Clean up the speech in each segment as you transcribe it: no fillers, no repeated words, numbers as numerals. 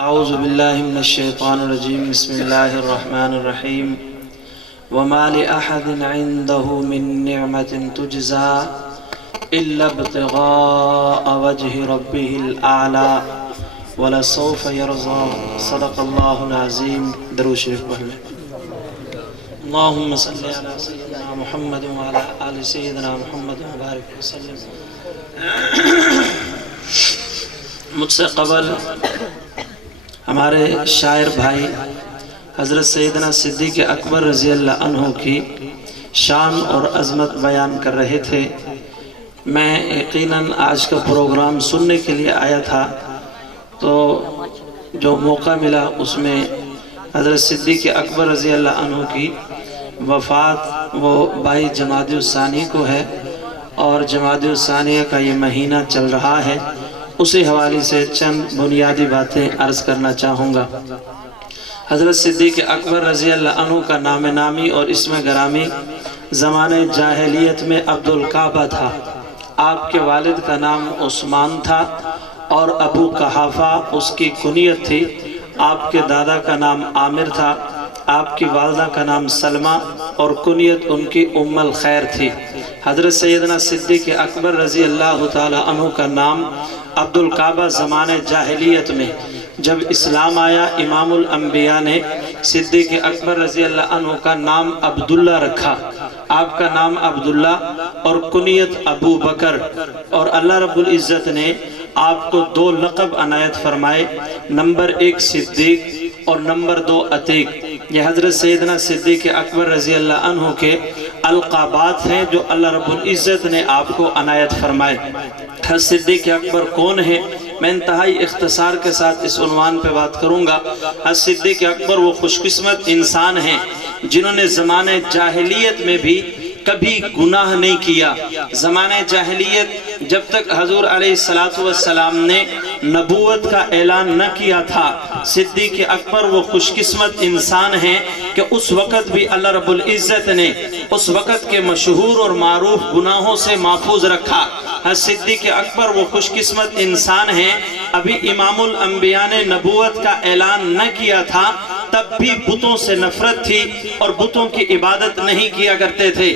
اعوذ باللہ من الشیطان الرجیم بسم اللہ الرحمن الرحیم وما لأحد عنده من نعمة تجزى إلا ابتغاء وجه ربه الأعلى ولسوف يرضى صدق اللہ العظیم. درود شریف پڑھ لیں. اللہم صلی علی سیدنا محمد وعلی آل سیدنا محمد وبارک وسلم. مجھ سے قبل ہمارے شاعر بھائی حضرت سیدنا صدیق اکبر رضی اللہ عنہ کی شان اور عظمت بیان کر رہے تھے. میں یقیناً آج کا پروگرام سننے کے لیے آیا تھا، تو جو موقع ملا اس میں حضرت صدیق اکبر رضی اللہ عنہ کی وفات وہ 22 جمادی الثانی کو ہے، اور جمادی الثانیہ کا یہ مہینہ چل رہا ہے. اسی حوالے سے چند بنیادی باتیں عرض کرنا چاہوں گا. حضرت صدیق اکبر رضی اللہ عنہ کا نام نامی اور اسم گرامی زمانے جاہلیت میں عبدالکعبہ تھا. آپ کے والد کا نام عثمان تھا اور ابو قحافہ اس کی کنیت تھی. آپ کے دادا کا نام عامر تھا، آپ کی والدہ کا نام سلمہ اور کنیت ان کی ام الخیر تھی. حضرت سیدنا صدیق اکبر رضی اللہ تعالی عنہ کا نام عبدالکعبہ زمانے جاہلیت میں جب اسلام آیا، امام الانبیاء نے صدیق اکبر رضی اللہ عنہ کا نام عبداللہ رکھا. آپ کا نام عبداللہ اور کنیت ابو بکر، اور اللہ رب العزت نے آپ کو 2 لقب عنایت فرمائے، نمبر 1 صدیق اور نمبر 2 عتیق. یہ حضرت سیدنا صدیق اکبر رضی اللہ عنہ کے القابات ہیں جو اللہ رب العزت نے آپ کو عنایت فرمائے. حضرت صدیق اکبر کون ہے؟ میں انتہائی اختصار کے ساتھ اس عنوان پہ بات کروں گا. حضرت صدیق اکبر وہ خوش قسمت انسان ہیں جنہوں نے زمانے جاہلیت میں بھی کبھی گناہ نہیں کیا. زمانے جاہلیت جب تک حضور علیہ السلام نے نبوت کا اعلان نہ کیا تھا، صدیق اکبر وہ خوش قسمت انسان ہیں کہ اس وقت بھی اللہ رب العزت نے اس وقت کے مشہور اور معروف گناہوں سے محفوظ رکھا. صدیق اکبر وہ خوش قسمت انسان ہیں، ابھی امام الانبیاء نے نبوت کا اعلان نہ کیا تھا، تب بھی بتوں سے نفرت تھی اور بتوں کی عبادت نہیں کیا کرتے تھے.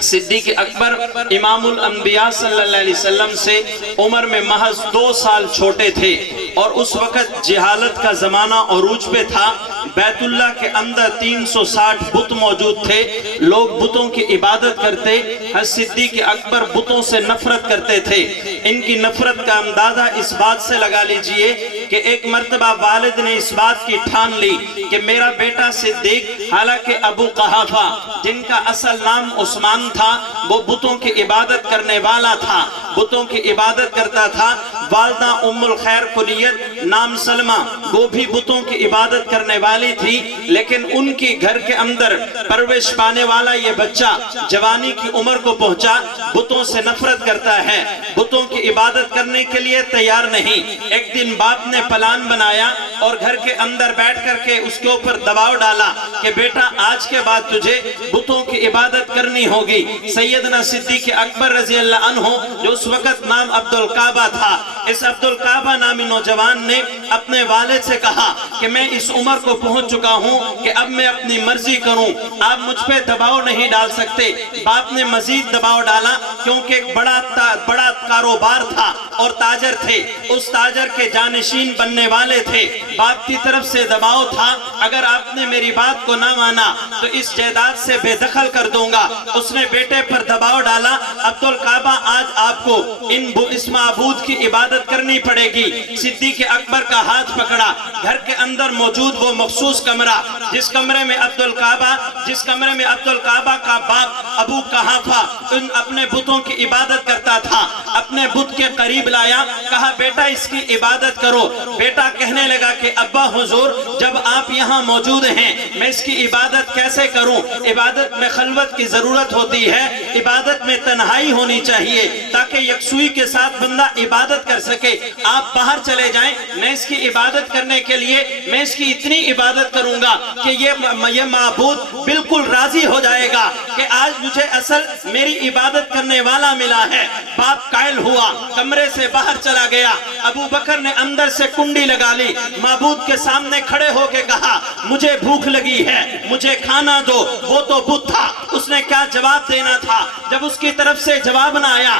صدیق اکبر امام الانبیاء صلی اللہ علیہ وسلم سے عمر میں محض 2 سال چھوٹے تھے، اور اس وقت جہالت کا زمانہ عروج پہ تھا. بیت اللہ کے اندر 360 بت موجود تھے، لوگ بتوں کی عبادت کرتے. حضرت صدیق اکبر بتوں سے نفرت کرتے تھے. ان کی نفرت کا اندازہ اس بات سے لگا لیجئے کہ ایک مرتبہ والد نے اس بات کی ٹھان لی کہ میرا بیٹا صدیق، حالانکہ ابو قحافہ جن کا اصل نام عثمان تھا وہ بتوں کی عبادت کرنے والا تھا، بتوں کی عبادت کرتا تھا. والدہ ام الخیر کنیت نام سلمہ وہ بھی بتوں کی عبادت کرنے والی تھی، لیکن ان کی گھر کے اندر پرورش پانے والا یہ بچہ جوانی کی عمر کو پہنچا، بتوں سے نفرت کرتا ہے، بتوں کی عبادت کرنے کے لیے تیار نہیں. ایک دن باپ نے پلان بنایا اور گھر کے اندر بیٹھ کر کے اس کے اوپر دباؤ ڈالا کہ بیٹا آج کے بعد تجھے بتوں کی عبادت کرنی ہوگی. سیدنا صدیق اکبر رضی اللہ عنہ جو اس وقت نام عبدالکعبہ تھا، اس عبدالکعبہ نامی نوجوان نے اپنے والد سے کہا کہ میں اس عمر کو پہنچ چکا ہوں کہ اب میں اپنی مرضی کروں، آپ مجھ پہ دباؤ نہیں ڈال سکتے. باپ نے مزید دباؤ ڈالا کیونکہ ایک بڑا کاروبار تھا اور تاجر تھے، اس تاجر کے جانشین بننے والے تھے. باپ کی طرف سے دباؤ تھا، اگر آپ نے میری بات کو نہ مانا تو اس جائیداد سے بے دخل کر دوں گا. اس نے بیٹے پر دباؤ ڈالا، عبدالکعبہ آج آپ کو اس معبود کی عبادت کرنی پڑے گی. صدیق اکبر کا ہاتھ پکڑا، گھر کے اندر موجود وہ مخصوص کمرہ جس کمرے میں عبدالکعبہ کا باپ ابو قحافہ اپنے بتوں کی عبادت کرتا تھا، اپنے بت کے قریب لایا، کہا بیٹا اس کی عبادت کرو. بیٹا کہنے لگا کہ ابا حضور جب آپ یہاں موجود ہیں میں اس کی عبادت کیسے کروں؟ عبادت میں خلوت کی ضرورت ہوتی ہے، عبادت میں تنہائی ہونی چاہیے تاکہ یکسوئی کے ساتھ بندہ عبادت کر کر سکے، آپ باہر چلے جائیں، میں اس کی عبادت کرنے کے لیے میں اس کی اتنی عبادت کروں گا کہ یہ معبود بالکل راضی ہو جائے گا کہ آج مجھے اصل میری عبادت کرنے والا ملا ہے۔ باپ قائل ہوا، کمرے سے باہر چلا گیا۔ ابو بکر نے اندر سے کنڈی لگا لی، معبود کے سامنے کھڑے ہو کے کہا مجھے بھوک لگی ہے، مجھے کھانا دو۔ وہ تو بت تھا، اس نے کیا جواب دینا تھا؟ جب اس کی طرف سے جواب نہ آیا،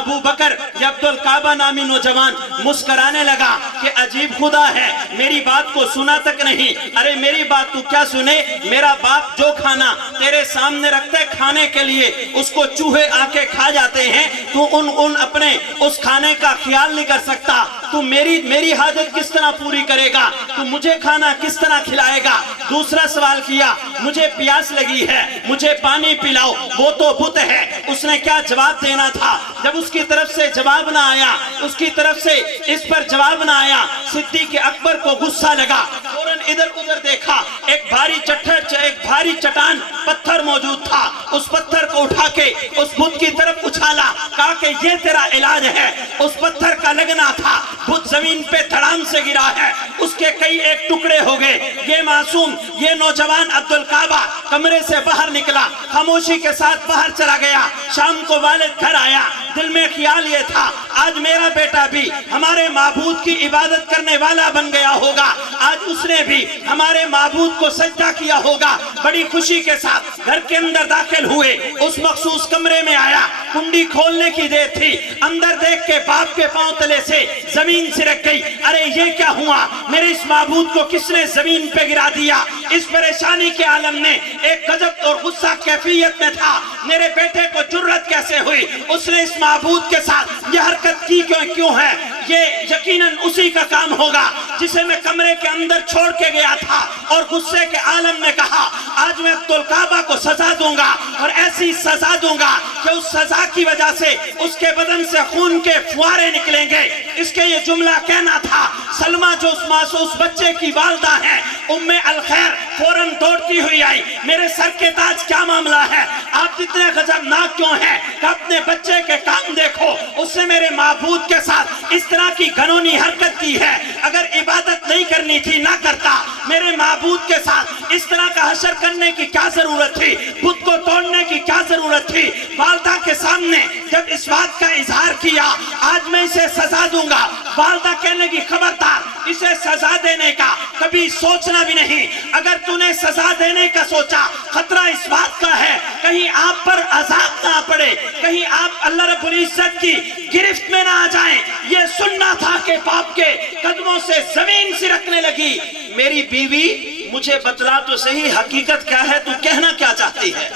ابو بکر یا عبدالکعبہ نامی نوجوان مسکرانے لگا کہ عجیب خدا ہے، میری بات کو سنا تک نہیں۔ ارے میری بات تو کیا سنے، میرا باپ جو کھانا تیرے سامنے رکھتا ہے کھانے کے لیے اس کو چوہے آ کے کھا جاتے ہیں، تو ان اپنے اس کھانے کا خیال نہیں کر سکتا، تو میری حاجت کس طرح پوری کرے گا، تو مجھے کھانا کس طرح کھلائے گا؟ دوسرا سوال کیا، مجھے پیاس لگی ہے، مجھے پانی پلاؤ، وہ تو بت ہے۔ اس نے کیا جواب دینا تھا؟ جب اس کی طرف سے جواب نہ آیا، اس کی طرف سے اس پر جواب نہ آیا، صدیق اکبر کو غصہ لگا، فوراً ادھر ادھر دیکھا، ایک بھاری چٹان پتھر موجود تھا، اس پتھر کو اٹھا کے اس بت کی طرف اچھالا، کہا کہ یہ تیرا علاج ہے۔ اس پتھر کا لگنا تھا، بت زمین پہ دھڑام سے گرا ہے، اس کے کئی ایک ٹکڑے ہو گئے۔ یہ معصوم، یہ نوجوان عبدالکعبہ کمرے سے باہر نکلا، خاموشی کے ساتھ باہر چلا گیا۔ شام کو والد گھر آیا، دل میں خیال یہ تھا آج میرا بیٹا بھی ہمارے معبود کی عبادت کرنے والا بن گیا ہوگا، آج اس نے بھی ہمارے معبود کو سجدہ کیا ہوگا۔ بڑی خوشی کے ساتھ گھر کے اندر داخل ہوئے، اس مخصوص کمرے میں آیا، کنڈی کھولنے کی دیر تھی، اندر دیکھ کے باپ کے پاؤں تلے سے زمین سرک گئی۔ ارے یہ کیا ہوا، میرے اس معبود کو کس نے زمین پہ گرا دیا؟ اس پریشانی کے عالم میں ایک غضب اور غصہ کیفیت میں تھا، میرے بیٹے کو جرأت کیسے ہوئی، اس نے اس معبود کے ساتھ یہ حرکت کی کیوں ہے؟ یہ یقیناً اسی کا کام ہوگا جسے میں کمرے کے اندر چھوڑ کے گیا تھا، اور غصے کے عالم میں کہا آج میں عبدالکعبہ کو سزا دوں گا، اور ایسی سزا دوں گا کہ اس سزا کی وجہ سے اس کے بدن سے خون کے فوارے نکلیں گے۔ اس کے یہ جملہ کہنا تھا۔ سلمہ جو اس بچے کی والدہ ہے، ام الخیر، فوراً دوڑتی ہوئی آئی، میرے سر کے تاج کیا معاملہ ہے، آپ اتنے غضبناک کیوں ہیں کہ اپنے بچے کے کام دیکھو، اس نے میرے معبود کے ساتھ اس طرح کی گھنونی حرکت کی ہے، اگر عبادت نہیں کرنی تھی نہ کرتا، میرے معبود کے ساتھ اس طرح کا حشر کرنے کی کیا ضرورت تھی، بت کو توڑنے کی کیا ضرورت تھی؟ والدہ کے سامنے جب اس بات کا اظہار کیا آج میں اسے سزا دوں گا، والدہ کہنے کی خبردار اسے سزا دینے کا کبھی سوچنا بھی نہیں، اگر تو نے سزا دینے کا سوچا خطرہ اس بات کا ہے کہیں آپ پر عذاب نہ پڑے، کہیں آپ اللہ رب العزت کی گرفت میں نہ آ جائیں۔ یہ سننا تھا کہ باپ کے قدموں سے زمین سرکنے لگی۔ میری بیوی مجھے بتلا تو صحیح حقیقت کیا ہے، تو کہنا کیا چاہتی ہے؟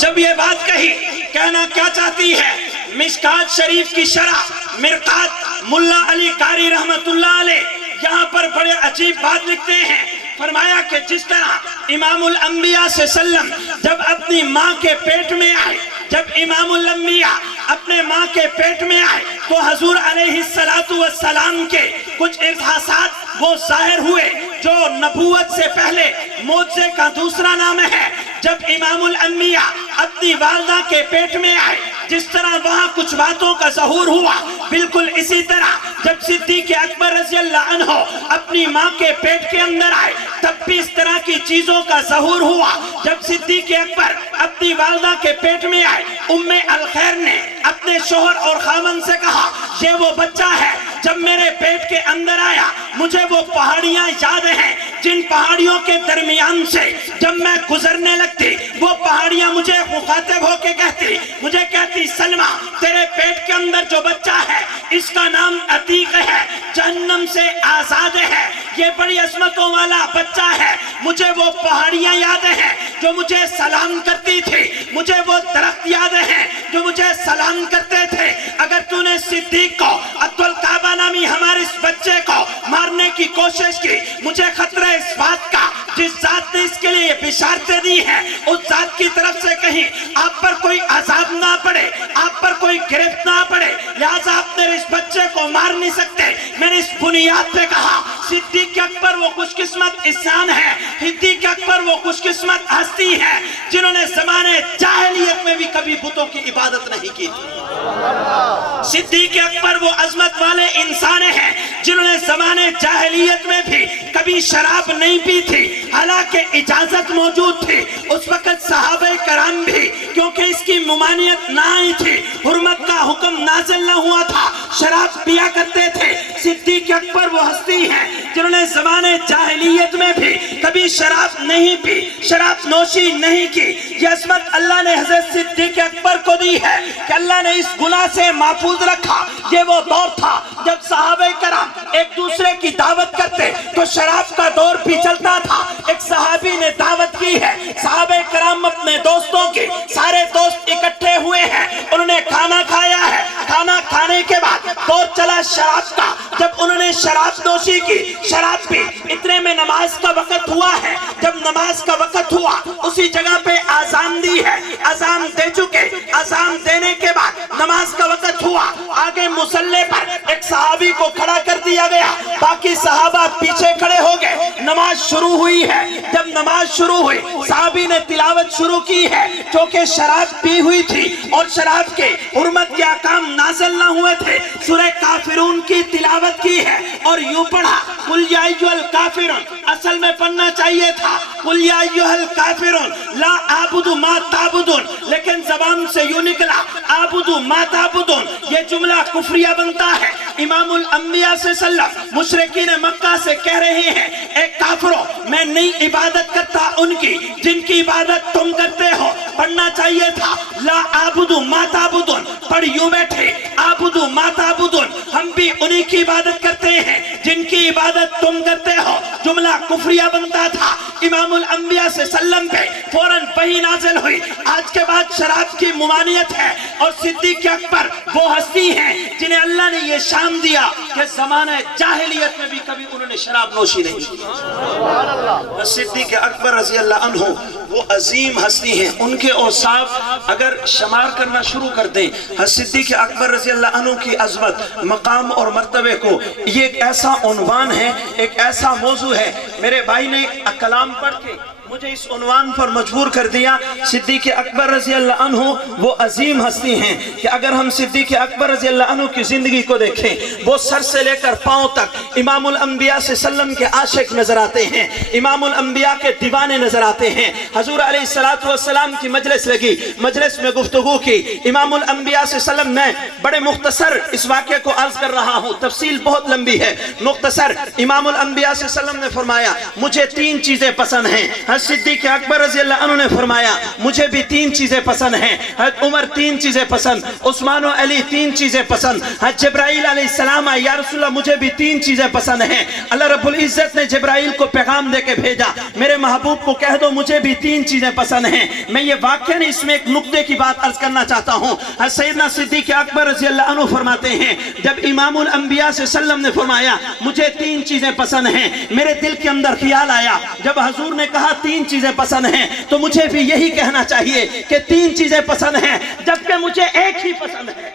جب یہ بات کہی کہنا کیا چاہتی ہے؟ مشکات شریف کی شرح مرقات ملا علی قاری رحمت اللہ علیہ یہاں پر بڑے عجیب بات لکھتے ہیں، فرمایا کہ جس طرح امام الانبیاء صلی اللہ علیہ وسلم جب اپنی ماں کے پیٹ میں آئے، جب امام الانبیاء اپنے ماں کے پیٹ میں آئے تو حضور علیہ السلام کے کچھ ارتحاسات وہ ظاہر ہوئے جو نبوت سے پہلے معجزے کا دوسرا نام ہے۔ جب امام الانبیاء اپنی والدہ کے پیٹ میں آئے، جس طرح وہاں کچھ باتوں کا ظہور ہوا، بالکل اسی طرح جب صدیق اکبر رضی اللہ عنہ اپنی ماں کے پیٹ کے اندر آئے تب بھی اس طرح کی چیزوں کا ظہور ہوا۔ جب صدیق اکبر اپنی والدہ کے پیٹ میں آئے، ام الخیر نے اپنے شوہر اور خاوند سے کہا یہ وہ بچہ ہے جب میرے پیٹ کے اندر آیا مجھے وہ پہاڑیاں یاد ہیں جن پہاڑیوں کے درمیان سے جب میں گزرنے لگتی وہ پہاڑیاں مجھے مخاطب ہو کے کہتی سلمہ تیرے پیٹ کے اندر جو بچہ ہے اس کا نام عتیق ہے، جہنم سے آزاد ہے، یہ بڑی عظمتوں والا بچہ ہے۔ مجھے وہ پہاڑیاں یاد ہیں جو مجھے سلام کرتی تھی، مجھے وہ درخت یاد ہیں جو مجھے سلام کرتے تھے۔ اگر تو نے صدیق کو عبدالکعبہ نامی ہمارے اس بچے کو مارنے کی کوشش کی، مجھے خطرہ اس بات کا جس ذات نے اس کے لیے بشارتیں دی ہیں اس ذات کی طرف سے کہیں آپ پر کوئی عذاب نہ پڑے، آپ پر کوئی گرفت نہ پڑے، لہذا آپ میرے اس بچے کو مار نہیں سکتے۔ میں نے اس بنیاد پہ کہا صدیق اکبر وہ خوش قسمت انسان ہے، صدیق اکبر وہ خوش قسمت ہستی ہے جنہوں نے زمانے جاہلیت میں بھی کبھی بتوں کی عبادت نہیں کی تھی۔ सिद्दीक़ अकबर वो अजमत वाले इंसान हैं जिन्होंने ज़माने जाहिलियत में भी कभी शराब नहीं पी थी, हालांकि इजाजत मौजूद थी। उस वक्त सहाबे कराम भी, क्योंकि इसकी मुमानियत ना आई थी, हुर्मत का हुक्म नाज़िल न हुआ था, शराब पिया करते थे। सिद्दीक़ अकबर वो हस्ती हैं जिन्होंने ज़माने जाहिलियत में भी कभी शराब नहीं पी, शराब नोशी नहीं की। ये अज़मत अल्लाह ने हज़रत सिद्दीक़ अकबर को दी है कि अल्लाह ने इस गुनाह से महफूज रखा। ये वो दौर था जब सहाबे कराम एक दूसरे की दावत करते तो शराब का दौर भी चलता था। एक सहाबी ने दावत की है, सहाबे कराम अपने दोस्तों के सारे दोस्त इकट्ठे हुए हैं, उन्होंने खाना खाया है, खाना खाने के बाद दौर चला शराब का। जब उन्होंने शराब नोशी की, शराब पी, इतने में नमाज का वक्त हुआ है। जब नमाज का वक्त हुआ उसी जगह पे आजान दी है, आजान दे चुके, आजान देने के बाद नमाज का वक्त हुआ, आगे मुसल्ले पर एक सहाबी को खड़ा कर दिया गया, बाकी सहाबा पीछे खड़े हो गए। नमाज शुरू हुई है, जब नमाज शुरू हुई सहाबी ने तिलावत शुरू की है, क्योंकि शराब पी हुई थी और शराब के हुर्मत के अहकाम नाज़िल न हुए थे। सूरह काफिरून की तिलावत की है और यूं पढ़ा, कुल या अय्युहल काफिरून, असल में पढ़ना चाहिए था कुल या अय्युहल काफिरून ला आबुदु मा ताबुदून, लेकिन जबान से यूं निकला आबुदु मा ताबुदून। ये जुमला कुफ्रिया बनता है। इमामुल अंबिया से सल्लल्लाहु मुशरिकीन मक्का से कह रहे हैं, ए काफिरों, मैं नहीं इबादत करता उनकी जिनकी इबादत तुम करते हो। पढ़ना चाहिए था ला आबुदु मा ताबुदून, पढ़ यूं बैठे आबुदु मा ताबुदून, हम भी उन्हीं की इबादत करते हैं जिनकी इबादत तुम करते हो। जुमला कुफ्रिया बनता था। इमामुल अंबिया से सल्लम पे फौरन वही नाज़िल हुई, आज के बाद शराब की मुमानियत है। और सिद्दीक़ अकबर वो हस्ती हैं जिन्हें अल्लाह ने ये शान दिया कि ज़माने जाहिलियत में भी कभी उन्होंने शराब नोशी नहीं की। सिद्दीक़ अकबर रज़ी अल्लाह अन्हु वो अजीम हस्ती हैं, उनके औसाफ अगर शुमार करना शुरू कर दें, सिद्दीक़ अकबर रज़ी अल्लाह अन्हु की अज़मत, मकाम और मर्तबे को, ये एक ऐसा उन्वान है, एक ऐसा मौजू है। मेरे भाई ने कलाम पढ़ के मुझे इस उन्वान पर मजबूर कर दिया। सिद्दीक़ अकबर रज़ी अल्लाह अन्हु वो अजीम हस्ती हैं कि अगर हम सिद्दीक़ अकबर रज़ी अल्लाह अन्हु की ज़िंदगी को देखें, वो सर से लेकर पाँव तक इमामुल अंबिया से सल्लम के आशिक नजर आते हैं, इमामुल अंबिया के दीवाने नजर आते हैं। हजूर अलैहिस्सलातु वस्सलाम की मजलिस लगी, मजलिस में गुफ्तगू की, इमामुल अंबिया से सल्लम ने बड़े मुख्तसर इस वाक़े को अर्ज कर रहा हूँ, तफसील बहुत लंबी है, मुख्तसर। इमामुल अंबिया से सल्लम ने फरमाया, मुझे तीन चीजें पसंद हैं। सिद्दीक़ अकबर रज़ी अल्लाह अन्हु ने फरमाया, मुझे भी तीन चीजें पसंद हैं। हज़रत उमर तीन चीजें पसंद, उस्मान और अली तीन चीजें पसंद। हज़रत जिब्राइल अलैहिस्सलाम आए, या रसूलल्लाह मुझे भी तीन चीजें पसंद हैं। अल्लाह रब्बुल इज्जत ने जिब्राइल को पैगाम देके भेजा, मेरे महबूब को कह दो मुझे भी तीन चीजें पसंद हैं। मैं ये वाक़या नहीं, इसमें एक नुक्ते की बात अर्ज करना चाहता हूँ। सैयदना सिद्दीक़ अकबर रज़ी अल्लाह अन्हु फरमाते हैं, जब इमामुल अंबिया से सल्लम ने फरमाया मुझे तीन चीजें पसंद हैं, मेरे दिल के अंदर ख्याल आया, जब हजूर ने कहा तीन चीजें पसंद हैं तो मुझे भी यही कहना चाहिए कि तीन चीजें पसंद हैं, जबकि मुझे एक ही पसंद है।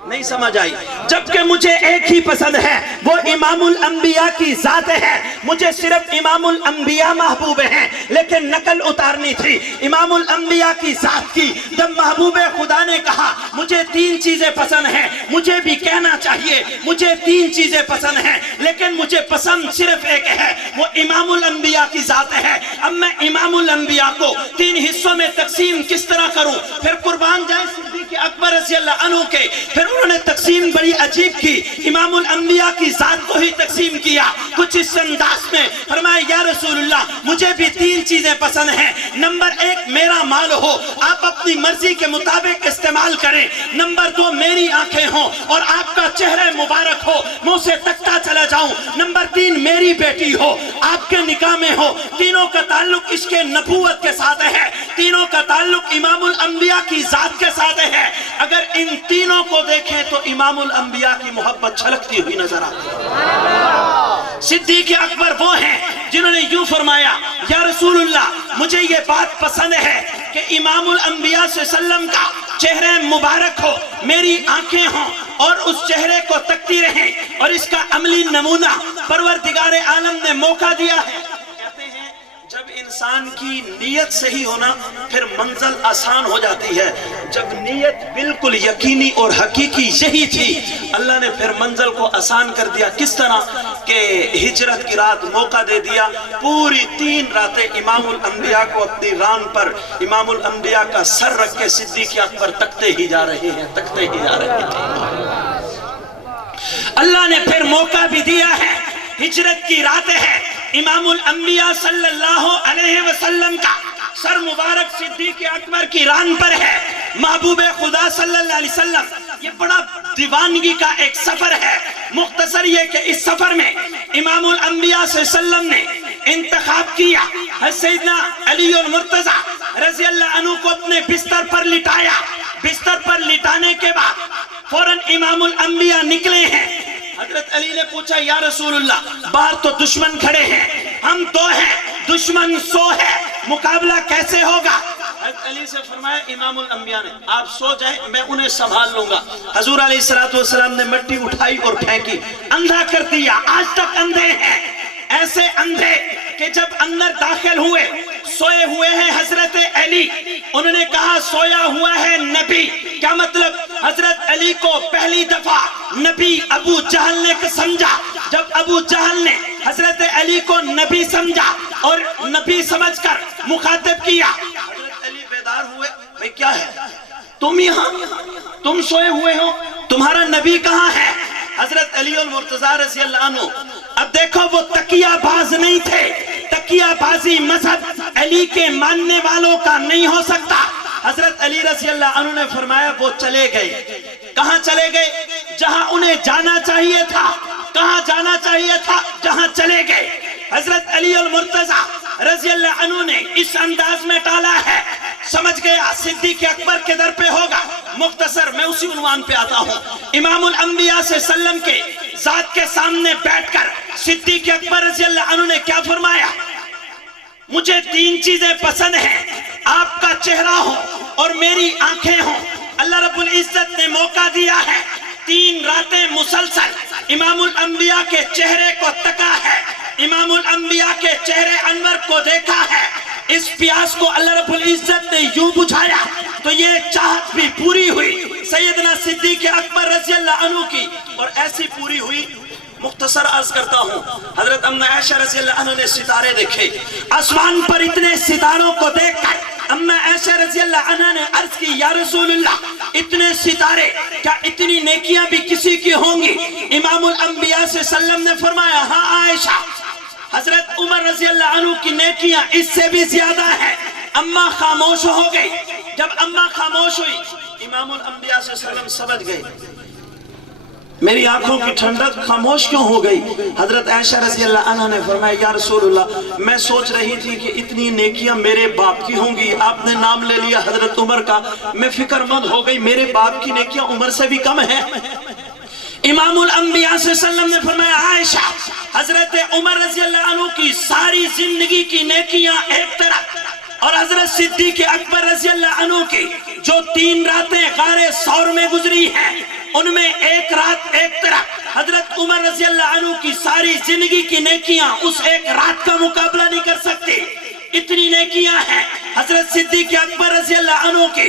नहीं समझ आई? जबकि मुझे एक ही पसंद है, वो इमामुल अंबिया की जात है। मुझे सिर्फ इमामुल अंबिया महबूब हैं, लेकिन नकल उतारनी थी इमामुल अंबिया की जात की। जब महबूब खुदा ने कहा मुझे तीन चीजें पसंद हैं, मुझे भी कहना चाहिए मुझे तीन चीजें पसंद हैं, लेकिन मुझे पसंद सिर्फ एक है, वो इमामुल अंबिया की जात है। अब मैं इमामुल अंबिया को तीन हिस्सों में तकसीम किस तरह करूं? फिर कुर्बान जाए सिद्दीक़ अकबर रज़ी अल्लाह अन्हु के। फिर उन्होंने तकसीम बड़ी अजीब की, इमामुल अंबिया की जात को ही तकसीम किया कुछ इस अंदाज में। फरमाया, या रसूलुल्लाह मुझे भी तीन चीजें पसंद हैं। नंबर एक, मेरा माल हो, आप अपनी मर्जी के मुताबिक इस्तेमाल करें। नंबर दो, मेरी आंखें हो और आपका चेहरा मुबारक हो, मुंह से तकता चला जाऊं। नंबर तीन, मेरी बेटी हो, आपके निकाह में हो। तीनों का ताल्लुक इसके नबूवत के साथ है, तीनों का ताल्लुक इमामुल अंबिया की जात के साथ है। अगर इन तीनों को देखें तो इमामुल अंबिया की मोहब्बत छलकती हुई नजर आती है। सिद्दीक़ अकबर वो हैं जिन्होंने यूं फरमाया, या रसूलुल्लाह मुझे ये बात पसंद है कि इमामुल अंबिया से सल्लम का चेहरा मुबारक हो, मेरी आंखें हों और उस चेहरे को तकती रहें, और इसका अमली नमूना परवरदिगार आलम ने मौका दिया है। कहते हैं जब इंसान की नीयत सही होना, फिर मंजिल आसान हो जाती है। जब नीयत बिल्कुल यकीनी और हकीकी यही थी, अल्लाह ने फिर मंजिल को आसान कर दिया। किस तरह के हिजरत की रात मौका दे दिया। पूरी 3 रातें इमामुल अंबिया को अपनी रान पर इमामुल अंबिया का सर रख के सिद्दीक़ अकबर तकते ही जा रहे हैं, तकते ही जा रहे हैं। अल्लाह ने फिर मौका भी दिया है। हिजरत की रात है, इमामुल अंबिया सल्लल्लाहु अलैहि वसल्लम का सर मुबारक सिद्दीक़ अकबर की रान पर है। महबूब खुदा सल्लल्लाहु अलैहि वसल्लम, ये बड़ा दीवानगी का एक सफर है। मुख्तसर ये कि इस सफर में इमामुल अंबिया सल्लल्लाहु अलैहि वसल्लम ने इंतखाब किया, सैयदना अली और मुर्तजा रज़ियल्लाहु अन्हु को अपने बिस्तर पर लिटाया। बिस्तर पर लिटाने के बाद फौरन इमामुल अंबिया निकले हैं। हजरत अली ने पूछा, या रसूलुल्लाह, बाहर तो दुश्मन खड़े हैं, हम 2 हैं, दुश्मन 100 है, मुकाबला कैसे होगा? हजरत अली से फरमाया इमामुल अंबिया ने, आप सो जाएं, मैं उन्हें संभाल लूंगा। हुजूर अलैहिस्सलातु वस्सलाम ने मिट्टी उठाई और फेंकी, अंधा कर दिया। आज तक अंधे हैं, ऐसे अंधे कि जब अंदर दाखिल हुए, सोए हुए हैं हजरत अली, उन्होंने कहा सोया हुआ है नबी। क्या मतलब? हजरत अली को पहली दफा नबी अबू जहल ने समझा। जब अबू जहल ने हजरत अली को नबी समझा और नबी समझकर मुखातिब किया, हजरत अली बेदार हुए, भाई क्या है, तुम यहाँ, तुम सोए हुए हो, तुम्हारा नबी कहाँ है? हजरत अली और मुर्तजा रज़ियल्लाहु अन्हु, अब देखो वो तकियाबाज नहीं थे। तकियाबाजी मजहब अली के मानने वालों का नहीं हो सकता। हजरत अली रज़ियल्लाहु अन्हु ने फरमाया वो चले गए। कहां चले गए? जहां उन्हें जाना चाहिए था। कहां जाना चाहिए था? जहां चले गए। हजरत अली और मुर्तजा रज़ियल्लाहु अन्हु ने इस अंदाज में टाला है, समझ गया सिद्दीक़ अकबर के दर पे होगा। मुख्तसर मैं उसी उन्वान पे आता हूँ। इमामुल अंबिया से सल्लम के जात के सामने बैठकर सिद्दीक़ अकबर रज़ियल्लाहु अन्हु ने क्या फरमाया? मुझे 3 चीजें पसंद हैं, आपका चेहरा हो और मेरी आंखें हो। अल्लाह रब्बुल इज्जत ने मौका दिया है, 3 रातें मुसलसल इमामुल अंबिया के चेहरे को तका है, इमामुल अंबिया के चेहरे अनवर को देखा है। इस प्यास को अल्लाह रब्बुल इज्जत ने यूं बुझाया तो ये चाहत भी पूरी हुई सैयदना सिद्दीक़ अकबर रज़ियल्लाहु अन्हु की, और ऐसी पूरी हुई। मुख्तसर अर्ज करता हूँ, हजरत अम्मा आयशा रज़ियल्लाहु अन्हा ने सितारे देखे। आसमान पर इतने सितारों को देखकर अम्मा आयशा रज़ियल्लाहु अन्हा ने अर्ज की, या रसूलुल्लाह, इतने सितारे, क्या इतनी नेकियां भी किसी की होंगी? इमामुल अंबिया से सल्लम ने फरमाया, हाँ आयशा, हजरत उमर रज़ियल्लाहु अन्हु की नेकियां इससे भी ज्यादा है। अम्मा खामोश हो गई। जब अम्मा खामोश हुई, इमामुल अंबिया से सल्लम समझ गए, मेरी आंखों की ठंडक खामोश क्यों हो गई? हजरत आयशा रज़ियल्लाहु अन्हा ने फरमाया, या रसूलुल्लाह, मैं सोच रही थी कि इतनी नेकियां मेरे बाप की होंगी, आपने नाम ले लिया हजरत उमर का, मैं फिक्रमंद हो गई, मेरे बाप की नेकियां उमर से भी कम है। इमामुल अंबिया सल्लम ने फरमाया, आयशा, हजरत उमर रज़ियल्लाहु अन्हु की सारी जिंदगी की नेकियां एक तरफ और हजरत सिद्दीक़ अकबर रज़ियल्लाहु अन्हु की जो 3 रातें गारे सौर में गुजरी हैं, उनमें एक रात एक तरफ। हजरत उमर रज़ियल्लाहु अन्हु की सारी जिंदगी की नेकियां उस एक रात का मुकाबला नहीं कर सकती। इतनी नेकियां हैं हजरत सिद्दीक़ अकबर रज़ियल्लाहु अन्हु की।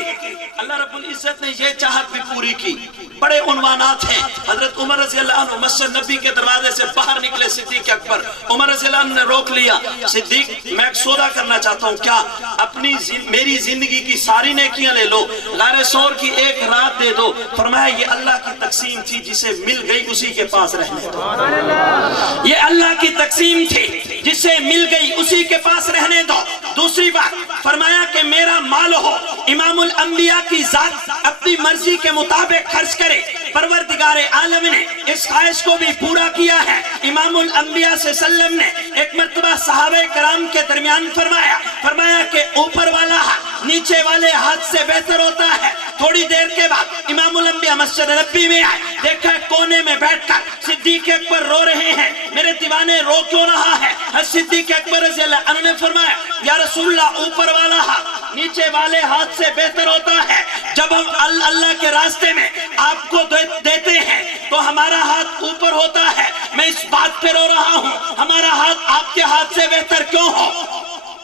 अल्लाह रब्बुल इज्जत ने ये चाहत भी पूरी की। बड़े उन्वानात हैं। हजरत उमर रज़ियल्लाहु अन्हु मस्जिद नबी के दरवाजे से बाहर निकले सिद्दीक़ अकबर, उमर रज़ियल्लाहु अन्हु ने रोक लिया। सिद्दीक़, मैं एक सौदा करना चाहता हूँ, क्या अपनी मेरी जिंदगी की सारी नेकियां ले लो, गारे सौर की एक रात दे दो। फरमाया, ये अल्लाह की तकसीम थी, जिसे मिल गई उसी के पास रहने दो। ये अल्लाह की तकसीम थी, जिसे मिल गई उसी के पास रहने दो। दूसरी बात फरमाया कि मेरा माल हो, इमामुल अंबिया की जात अपनी मर्जी के मुताबिक खर्च करे। परवरदिगारे आलम ने इस ख्वाहिश को भी पूरा किया है। इमामुल अंबिया से सल्लम ने एक मर्तबा सहाबे कराम के दरमियान फरमाया कि ऊपर वाला हाथ नीचे वाले हाथ से बेहतर होता है। थोड़ी देर के बाद इमामुल अंबिया मस्जिद नबी में आए, देखा कोने में बैठकर सिद्दीक़ अकबर रो रहे हैं। मेरे दीवाने, रो क्यों रहा है? सिद्दीक़ अकबर रज़ियल्लाहु अन्हु ने फरमाया, या रसूलल्लाह, ऊपर वाला हाथ नीचे वाले हाथ से बेहतर होता है। जब हम अल्लाह के रास्ते में आपको देते हैं तो हमारा हाथ ऊपर होता है। मैं इस बात पे रो रहा हूँ, हमारा हाथ आपके हाथ से बेहतर क्यों हो?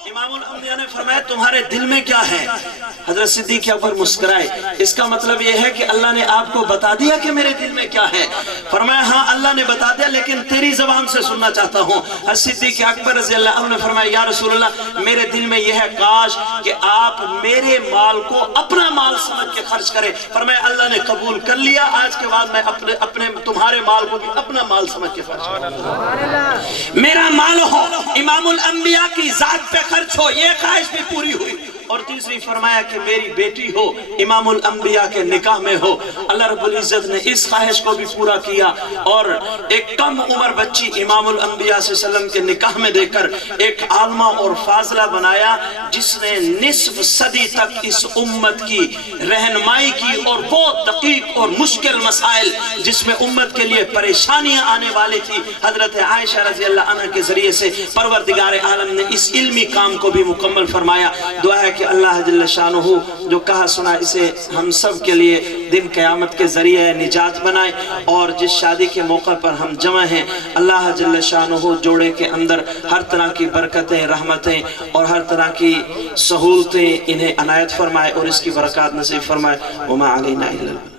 इमामुल तुम्हारे दिल में क्या है? हजरत सिद्दीक़ अकबर मुस्कुराए। इसका मतलब यह है कि अल्लाह ने आपको बता दिया कि मेरे दिल में क्या है? फरमाया हाँ अल्लाह ने बता दिया, लेकिन तेरी ज़बान से सुनना चाहता हूँ। हज़रत सिद्दीक़ अकबर रज़ी अल्लाह अन्हु ने फरमाया या रसूल अल्लाह, मेरे दिल में यह है काश कि आप मेरे माल को अपना माल समझ के खर्च करें। फरमाया अल्लाह ने कबूल कर लिया, आज के बाद मैं अपने तुम्हारे माल को भी अपना माल समझ के खर्च करूँ। मेरा माल हो, इमामुल अंबिया की जात पे खर्च हो, ये ख्वाहिश भी पूरी हुई। और तीसरी फरमाया कि मेरी बेटी हो इमामुल अंबिया के निकाह में हो। अल्लाह रब्बुल इज्जत ने इस ख्वाहिश को भी पूरा किया और एक कम उम्र बच्ची इमामुल अंबिया सल्लल्लाहु अलैहि वसल्लम के निकाह में देकर एक आलमा और फाजला बनाया, जिसने निस्फ सदी तक इस उम्मत की रहनुमाई की और बहुत दकीक और मुश्किल मसाइल जिसमें उम्मत के लिए परेशानियां आने वाली थी, हजरत आयशा रज़ी अल्लाह अन्हा के जरिए से परवरदिगार आलम ने इस इल्मी काम को भी मुकम्मल फरमाया। दुआ है कि अल्लाह जल्ल शानुहु जो कहा सुना इसे हम सब के लिए दिन क़यामत के जरिए निजात बनाए। और जिस शादी के मौका पर हम जमा हैं, अल्लाह जल्ल शानुहु जोड़े के अंदर हर तरह की बरकतें, रहमतें और हर तरह की सहूलतें इन्हें अनायत फरमाए और इसकी बरकत नसीब फरमाए। वमा अलैना इल्ला